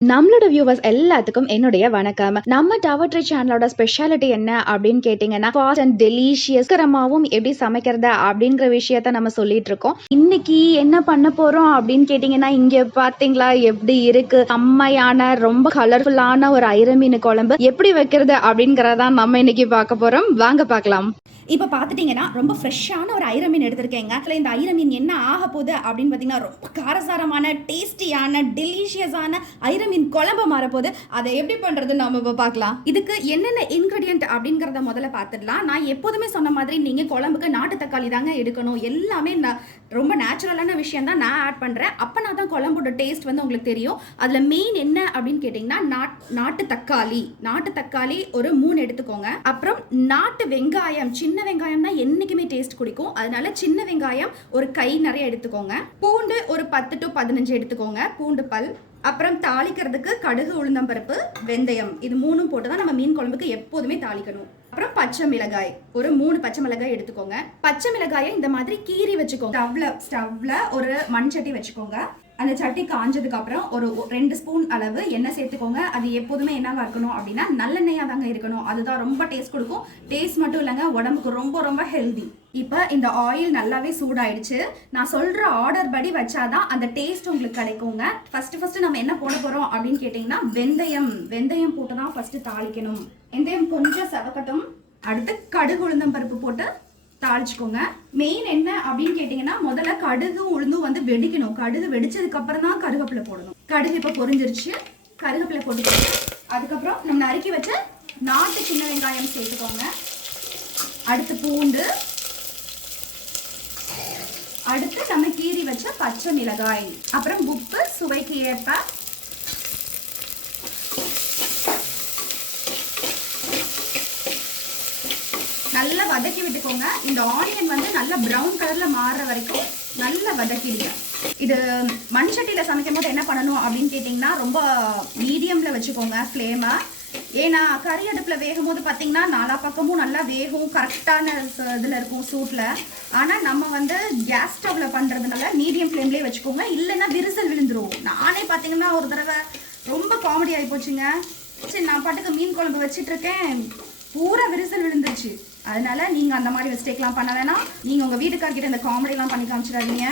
நம்மளோட வியூவர்ஸ் எல்லாத்துக்கும் என்னுடைய வணக்கம். நம்ம டவர் ட்ரீ சேனலோட ஸ்பெஷாலிட்டி என்ன அப்படின்னு கேட்டீங்கன்னா, ஃபாஸ்ட் அண்ட் டெலிஷியஸ் கரமாவும் எப்படி சமைக்கிறது அப்படிங்கிற விஷயத்த நம்ம சொல்லிட்டு இருக்கோம். இன்னைக்கு என்ன பண்ண போறோம் அப்படின்னு கேட்டீங்கன்னா, இங்க பாத்தீங்களா எப்படி இருக்கு, செம்மையான ரொம்ப கலர்ஃபுல்லான ஒரு ஐர மீன் குழம்பு எப்படி வைக்கிறது அப்படிங்கறதான் நம்ம இன்னைக்கு பார்க்க போறோம். வாங்க பார்க்கலாம். இப்போ பார்த்துட்டிங்கன்னா ரொம்ப ஃப்ரெஷ்ஷான ஒரு ஐர மீன் எடுத்திருக்கேங்க. அதில் இந்த ஐர மீன் என்ன ஆக போகுது அப்படின்னு பார்த்தீங்கன்னா, ரொம்ப காரசாரமான டேஸ்டியான டெலிஷியஸான ஐர மீன் குழம்பு மாறப்போகுது. அதை எப்படி பண்ணுறது நம்ம இப்போ பார்க்கலாம். இதுக்கு என்னென்ன இன்க்ரீடியன்ட் அப்படிங்கிறத முதல்ல பார்த்துடலாம். நான் எப்போதுமே சொன்ன மாதிரி நீங்கள் குழம்புக்கு நாட்டு தக்காளி தாங்க எடுக்கணும். எல்லாமே ரொம்ப நேச்சுரலான விஷயம் தான் நான் ஆட் பண்ணுறேன். அப்போனா தான் குழம்போட டேஸ்ட் வந்து உங்களுக்கு தெரியும். அதில் மெயின் என்ன அப்படின்னு கேட்டிங்கன்னா, நாட்டு தக்காளி ஒரு 3 எடுத்துக்கோங்க. அப்புறம் நாட்டு வெங்காயம், சின்ன வெங்காயம் தான் என்னைக்குமே டேஸ்ட் குடிக்கும். அதனால சின்ன வெங்காயம் ஒரு கை நிறைய எடுத்துக்கோங்க. பூண்டு ஒரு 10 to 15 எடுத்துக்கோங்க, பூண்டு பல். அப்புறம் தாளிக்கிறதுக்கு கடுகு, உளுந்தம்பருப்பு, வெந்தயம், இது 3 போட்டு தான் நம்ம மீன் குழம்புக்கு எப்போதுமே தாளிக்கணும். அப்புறம் பச்சை மிளகாய் ஒரு 3 பச்சை மிளகாய் எடுத்துக்கோங்க. பச்சை மிளகாயை இந்த மாதிரி கீறி வச்சுக்கோங்க. ஸ்டவ்ல ஒரு மண் சட்டி வச்சுக்கோங்க. அந்த சட்டி காஞ்சதுக்கு அப்புறம் ஒரு 2 ஸ்பூன் அளவு எண்ணெய் சேர்த்துக்கோங்க. அது எப்போதுமே என்னவா இருக்கணும் அப்படின்னா நல்லெண்ணெயா தாங்க இருக்கணும். அதுதான் ரொம்ப டேஸ்ட் கொடுக்கும். டேஸ்ட் மட்டும் இல்லைங்க, உடம்புக்கு ரொம்ப ரொம்ப ஹெல்தி. இப்போ இந்த ஆயில் நல்லாவே சூடாயிடுச்சு. நான் சொல்ற ஆர்டர் படி வச்சாதான் அந்த டேஸ்ட் உங்களுக்கு கிடைக்குங்க. ஃபர்ஸ்ட் நம்ம என்ன போட போறோம் அப்படின்னு கேட்டீங்கன்னா, வெந்தயம் போட்டு தான் ஃபர்ஸ்ட் தாளிக்கணும். வெந்தயம் கொஞ்சம் செவக்கட்டும். அடுத்து கடுகு, உளுந்தம் பருப்பு போட்டு தாளிச்சுக்கோங்க. மெயின் என்ன அப்படின்னு கேட்டீங்கன்னா, முதல்ல கடுகு உளுந்தும் வந்து வெடிக்கணும். கடுகு வெடிச்சதுக்கு அப்புறம் தான் கருவேப்பிலை போடணும். கடுகு இப்போ பொரிஞ்சிருச்சு, கருவேப்பிலை போட்டுக்கோங்க. அதுக்கப்புறம் நம்ம நறுக்கி வச்ச நாட்டு சின்ன வெங்காயம் சேர்த்துக்கோங்க. அடுத்து பூண்டு, அடுத்து நம்ம கீறி வச்ச பச்சை மிளகாய், அப்புறம் உப்பு சுவைக்கு ஏற்ப. நல்லா வதக்கி விட்டுக்கோங்க. இந்த ஆனியன் வந்து நல்லா ப்ரௌன் கலர்ல மாறுற வரைக்கும் நல்லா வதக்கிடுங்க. இது மண் சட்டியில சமைக்கும் போது என்ன பண்ணணும் அப்படின்னு கேட்டிங்கன்னா, ரொம்ப மீடியம்ல வச்சுக்கோங்க ஃப்ளேமை. ஏன்னா கறி அடுப்பில் வேகும் போது பார்த்தீங்கன்னா 4 பக்கமும் நல்லா வேகும், கரெக்டான இதில் இருக்கும் சூட்டில். ஆனால் நம்ம வந்து கேஸ் ஸ்டவ்வில் பண்ணுறதுனால மீடியம் ஃப்ளேம்லேயே வச்சுக்கோங்க, இல்லைன்னா விரிசல் விழுந்துரும். நானே பார்த்தீங்கன்னா ஒரு தடவை ரொம்ப காமெடி ஆகி போச்சுங்க. சரி, நான் பாட்டுக்கு மீன் குழம்பு வச்சிட்டு இருக்கேன், பூரா விரிசல் விழுந்துருச்சு. அதனால நீங்க அந்த மாதிரி மிஸ்டேக்லாம் பண்ண வேணாம். நீங்க உங்க வீட்டுக்காரர்கிட்ட இந்த காமெடிலாம் பண்ணி காமிச்சிடாதீங்க.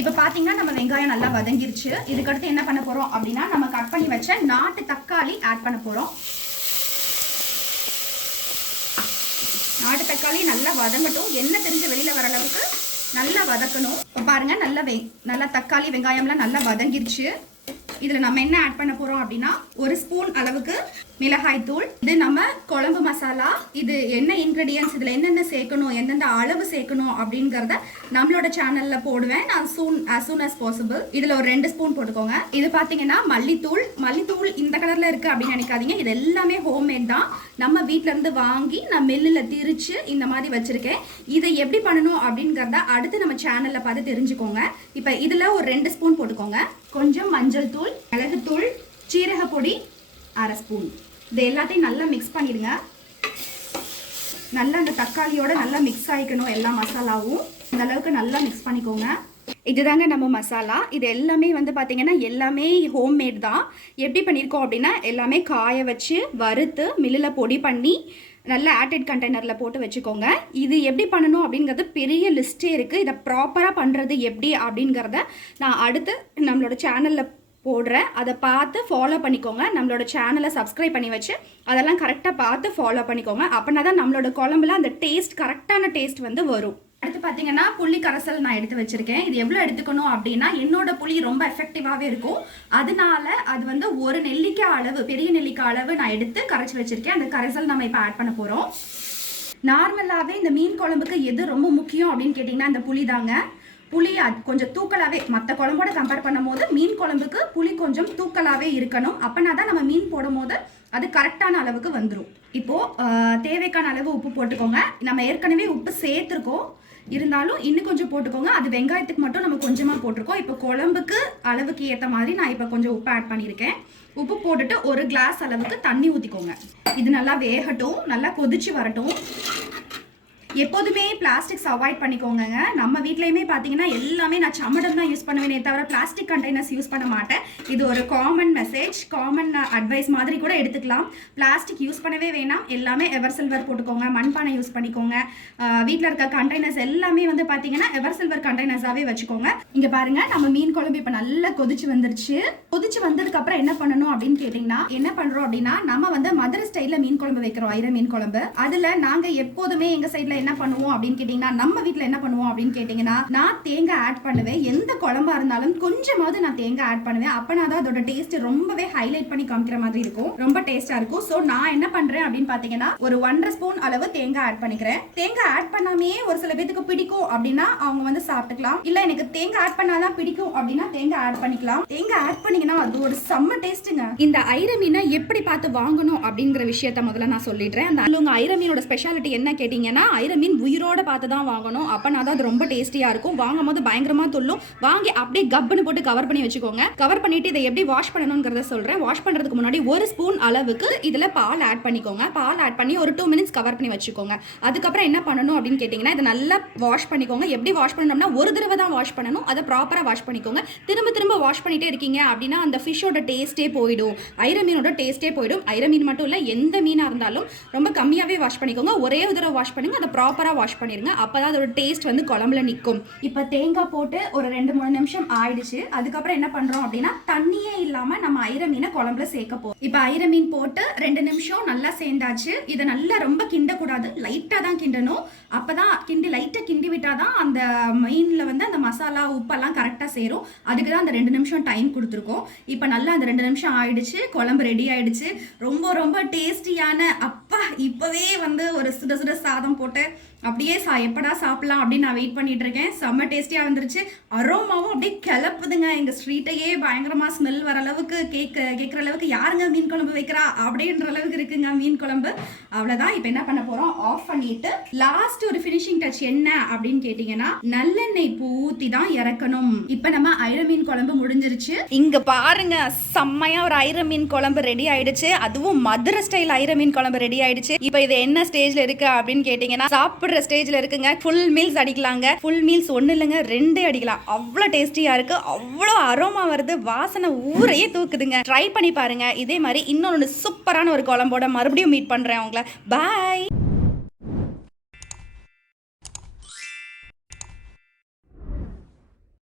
இப்போ பார்த்தீங்கன்னா நம்ம வெங்காயம் நல்லா வதங்கிருச்சு. இதுக்கடுத்து என்ன பண்ண போறோம் அப்படின்னா, நம்ம கட் பண்ணி வச்ச நாட்டு தக்காளி ஆட் பண்ண போறோம். நாட்டு தக்காளி நல்லா வதங்கட்டும். எண்ணெய் தெரிஞ்ச வெளியில வர அளவுக்கு நல்லா வதக்கணும். இப்போ பாருங்க, நல்லா தக்காளி வெங்காயம்லாம் நல்லா வதங்கிருச்சு. இதில் நம்ம என்ன ஆட் பண்ண போகிறோம் அப்படின்னா, 1 ஸ்பூன் அளவுக்கு மிளகாய் தூள். இது நம்ம குழம்பு மசாலா. இது என்ன இன்க்ரீடியன்ஸ், இதில் என்னென்ன சேர்க்கணும், எந்தெந்த அளவு சேர்க்கணும் அப்படிங்கிறத நம்மளோட சேனலில் போடுவேன் நான் as soon as possible. இதில் ஒரு 2 ஸ்பூன் போட்டுக்கோங்க. இது பார்த்தீங்கன்னா மல்லித்தூள் இந்த கலரில் இருக்குது அப்படின்னு நினைக்காதீங்க. இது எல்லாமே ஹோம்மேட் தான். நம்ம வீட்டிலேருந்து வாங்கி நான் மில்லில் திரிச்சு இந்த மாதிரி வச்சுருக்கேன். இதை எப்படி பண்ணணும் அப்படிங்கிறத அடுத்து நம்ம சேனலில் பார்த்து தெரிஞ்சுக்கோங்க. இப்போ இதில் ஒரு 2 ஸ்பூன் போட்டுக்கோங்க. கொஞ்சம் மஞ்சள் தூள், மிளகுத்தூள், சீரக பொடி 1/2 ஸ்பூன். இது எல்லாத்தையும் நல்லா மிக்ஸ் பண்ணிடுங்க. நல்லா அந்த தக்காளியோட நல்லா மிக்ஸ் ஆகிக்கணும். எல்லா மசாலாவும் இந்த அளவுக்கு நல்லா மிக்ஸ் பண்ணிக்கோங்க. இதுதாங்க நம்ம மசாலா. இது எல்லாமே வந்து பார்த்தீங்கன்னா எல்லாமே ஹோம்மேட் தான். எப்படி பண்ணியிருக்கோம் அப்படின்னா, எல்லாமே காய வச்சு வறுத்து மில்லில் பொடி பண்ணி நல்லா ஆட்டட் கண்டெய்னரில் போட்டு வச்சுக்கோங்க. இது எப்படி பண்ணணும் அப்படிங்கிறது பெரிய லிஸ்ட்டே இருக்குது. இதை ப்ராப்பராக பண்ணுறது எப்படி அப்படிங்கிறத நான் அடுத்து நம்மளோட சேனலில் போடுறேன். அதை பார்த்து ஃபாலோ பண்ணிக்கோங்க. நம்மளோட சேனலை சப்ஸ்கிரைப் பண்ணி வச்சு அதெல்லாம் கரெக்டாக பார்த்து ஃபாலோ பண்ணிக்கோங்க. அப்படின்னா தான் நம்மளோட குழம்புல அந்த கரெக்டான டேஸ்ட் வந்து வரும். அடுத்து பார்த்தீங்கன்னா, புளி கரைசல் நான் எடுத்து வச்சிருக்கேன். இது எவ்வளோ எடுத்துக்கணும் அப்படின்னா, என்னோட புளி ரொம்ப எஃபெக்டிவாகவே இருக்கும். அதனால அது வந்து ஒரு நெல்லிக்காய் அளவு, பெரிய நெல்லிக்காய் அளவு நான் எடுத்து கரைச்சி வச்சிருக்கேன். அந்த கரைசல் நம்ம இப்போ ஆட் பண்ண போகிறோம். நார்மலாகவே இந்த மீன் குழம்புக்கு எது ரொம்ப முக்கியம் அப்படின்னு கேட்டிங்கன்னா, இந்த புளி தாங்க. புளி கொஞ்சம் தூக்கலாகவே, மற்ற குழம்போட கம்பேர் பண்ணும் போது மீன் குழம்புக்கு புளி கொஞ்சம் தூக்கலாகவே இருக்கணும். அப்போனா தான் நம்ம மீன் போடும் போது அது கரெக்டான அளவுக்கு வந்துடும். இப்போது தேவைக்கான அளவு உப்பு போட்டுக்கோங்க. நம்ம ஏற்கனவே உப்பு சேர்த்துருக்கோம், இருந்தாலும் இன்னும் கொஞ்சம் போட்டுக்கோங்க. அது வெங்காயத்துக்கு மட்டும் நம்ம கொஞ்சமாக போட்டிருக்கோம். இப்போ குழம்புக்கு அளவுக்கு ஏற்ற மாதிரி நான் இப்போ கொஞ்சம் உப்பு ஆட் பண்ணியிருக்கேன். உப்பு போட்டுட்டு 1 கிளாஸ் அளவுக்கு தண்ணி ஊற்றிக்கோங்க. இது நல்லா வேகட்டும், நல்லா கொதிச்சு வரட்டும். எப்போதுமே பிளாஸ்டிக்ஸ் அவாய்ட் பண்ணிக்கோங்க. நம்ம வீட்லயுமே பார்த்தீங்கன்னா எல்லாமே நான் சமடம் தான் யூஸ் பண்ணுவேனே தவிர பிளாஸ்டிக் கண்டெய்னர்ஸ் யூஸ் பண்ண மாட்டேன். இது ஒரு காமன் மெசேஜ், காமன் அட்வைஸ் மாதிரி கூட எடுத்துக்கலாம். பிளாஸ்டிக் யூஸ் பண்ணவே வேணாம், எல்லாமே எவர் சில்வர் போட்டுக்கோங்க, மண்பானை யூஸ் பண்ணிக்கோங்க. வீட்டில் இருக்க கண்டெய்னர்ஸ் எல்லாமே வந்து பார்த்தீங்கன்னா எவர் சில்வர் கண்டெய்னர்ஸாகவே வச்சுக்கோங்க. இங்கே பாருங்க, நம்ம மீன் குழம்பு இப்போ நல்லா கொதிச்சு வந்துருச்சு. கொதிச்சு வந்ததுக்கு அப்புறம் என்ன பண்ணணும் அப்படின்னு கேட்டிங்கன்னா, என்ன பண்ணுறோம் அப்படின்னா, நம்ம வந்து மதுரை ஸ்டைலில் மீன் குழம்பு வைக்கிறோம், ஐர மீன் குழம்பு. அதில் நாங்கள் எப்போதுமே எங்கள் சைடில் என்ன பண்ணுவோம் அப்படின்னு கேட்டீங்கன்னா, நம்ம வீட்ல என்ன பண்ணுவோம் அப்படின்னு கேட்டீங்கன்னா, நான் தேங்காய் ஆட் பண்ணுவேன். எந்த குழம்பா இருந்தாலும் கொஞ்சமாவது நான் தேங்காய் ஆட் பண்ணுவேன். அப்பனா தான் அதோட டேஸ்ட் ரொம்பவே ஹைலைட் பண்ணி காமிக்கிற மாதிரி இருக்கும், ரொம்ப டேஸ்டா இருக்கும். சோ நான் என்ன பண்றேன் அப்படின்னு பாத்தீங்கன்னா, ஒரு 1.5 ஸ்பூன் அளவு தேங்காய் ஆட் பண்ணிக்கிறேன். தேங்காய் ஆட் பண்ணாமே ஒரு சில பேருக்கு பிடிக்கும் அப்படின்னா அவங்க வந்து சாப்பிட்டுக்கலாம். இல்ல எனக்கு தேங்காய் ஆட் பண்ணாதான் பிடிக்கும் அப்படின்னா தேங்காய் ஆட் பண்ணிக்கலாம். தேங்காய் ஆட் பண்ணீங்கன்னா அது ஒரு செம்ம டேஸ்ட்டுங்க. இந்த ஐர மீனை எப்படி பார்த்து வாங்கணும் அப்படிங்கிற விஷயத்த முதல்ல நான் சொல்லிடுறேன். அந்த ஐர மீனோட ஸ்பெஷாலிட்டி என்ன கேட்டீங்கன்னா, ஐர மீன் உயிரோட பார்த்து தான் வாங்கணும். அப்பனா தான் அது ரொம்ப டேஸ்டியா இருக்கும். வாங்கும் போது பயங்கரமா துள்ளும். வாங்கி அப்படியே கப்புன்னு போட்டு கவர் பண்ணி வச்சுக்கோங்க. கவர் பண்ணிட்டு இதை எப்படி வாஷ் பண்ணணும்ங்கறத சொல்றேன். வாஷ் பண்றதுக்கு முன்னாடி 1 ஸ்பூன் அளவுக்கு இதுல பால் ஆட் பண்ணிக்கோங்க. பால் ஆட் பண்ணி ஒரு 2 மினிட்ஸ் கவர் பண்ணி வச்சுக்கோங்க. அதுக்கப்புறம் என்ன பண்ணணும் அப்படின்னு கேட்டீங்கன்னா, இதை நல்லா வாஷ் பண்ணிக்கோங்க. எப்படி வாஷ் பண்ணணும்னா, ஒரு தடவை தான் வாஷ் பண்ணணும். அதை ப்ராப்பரா வாஷ் பண்ணிக்கோங்க. திரும்ப திரும்ப வாஷ் பண்ணிட்டே இருக்கீங்க அப்படின்னா அந்த ஃபிஷ்ஷோட டேஸ்டே போயிடும், ஐர மீனோட டேஸ்டே போயிடும். ஐர மீன் மட்டும் இல்ல, எந்த மீனா இருந்தாலும் ரொம்ப கம்மியாவே வாஷ் பண்ணிக்கோங்க. ஒரே ஒரு தடவை வாஷ் பண்ணுங்க, அதை ப்ராப்பரா வாஷ் பண்ணிருங்க. அப்பதான் அதோட டேஸ்ட் வந்து குழம்புல நிற்கும். இப்போ தேங்காய் போட்டு ஒரு 2-3 நிமிஷம் ஆயிடுச்சு. அதுக்கப்புறம் என்ன பண்றோம் அப்படின்னா, தண்ணியே இல்லாம நம்ம ஐர மீனை குழம்புல சேர்க்க போறோம். இப்போ ஐர மீன் போட்டு 2 நிமிஷம் நல்லா சேர்ந்தாச்சு. இதை நல்லா ரொம்ப கிண்டக்கூடாது, லைட்டா தான் கிண்டணும். அப்பதான் லைட்டா கிண்டி விட்டாதான் அந்த மீன்ல வந்து அந்த மசாலா உப்பெல்லாம் கரெக்டா சேரும். அதுக்கு தான் அந்த 2 நிமிஷம் டைம் கொடுத்துருக்கோம். இப்போ நல்லா அந்த 2 நிமிஷம் ஆயிடுச்சு, குழம்பு ரெடி ஆயிடுச்சு. ரொம்ப ரொம்ப டேஸ்டியான, அப்பா இப்பவே வந்து ஒரு சுட சுட சாதம் போட்டு அப்படியே எப்படா சாப்பிடலாம் அப்படின்னு நான் வெயிட் பண்ணிட்டு இருக்கேன். செம்ம டேஸ்டியா வந்துருச்சு. அரோமாவும் அப்படியே கிளப்புதுங்க. எங்க ஸ்ட்ரீட்டையே பயங்கரமா ஸ்மெல் வர அளவுக்கு கேட்குற அளவுக்கு யாருங்க மீன் குழம்பு வைக்கிறா அப்படின்ற அளவுக்கு இருக்குங்க மீன் குழம்பு. அவ்வளவுதான். இப்போ என்ன பண்ண போறோம், ஆஃப் பண்ணிட்டு லாஸ்ட் ஒரு ஃபினிஷிங் டச் என்ன அப்படின்னு கேட்டீங்கன்னா, நல்லெண்ணெய் ஊத்தி தான் இறக்கணும். இப்போ நம்ம ஐர மீன் குழம்பு முடிஞ்சிருச்சு. இங்க பாருங்க, செம்மையா ஒரு ஐர மீன் குழம்பு ரெடி ஆயிடுச்சு. அதுவும் மதுரை ஸ்டைல் ஐர மீன் குழம்பு ரெடி ஆயிடுச்சு. இப்போ இது என்ன ஸ்டேஜ்ல இருக்கு அப்படின்னு கேட்டீங்கன்னா, சாப்பிடுற ஸ்டேஜ்ல இருக்குங்க. ஃபுல் மீல்ஸ் அடிக்கலாங்க. ஃபுல் மீல்ஸ் 1 இல்லைங்க 2 அடிக்கலாம். அவ்வளோ டேஸ்டியா இருக்கு, அவ்வளோ அரோமா வருது, வாசனை ஊரையே தூக்குதுங்க. ட்ரை பண்ணி பாருங்க. இதே மாதிரி இன்னொன்று சூப்பரான ஒரு குழம்போட மறுபடியும் மீட் பண்றேன் உங்களை. பாய்.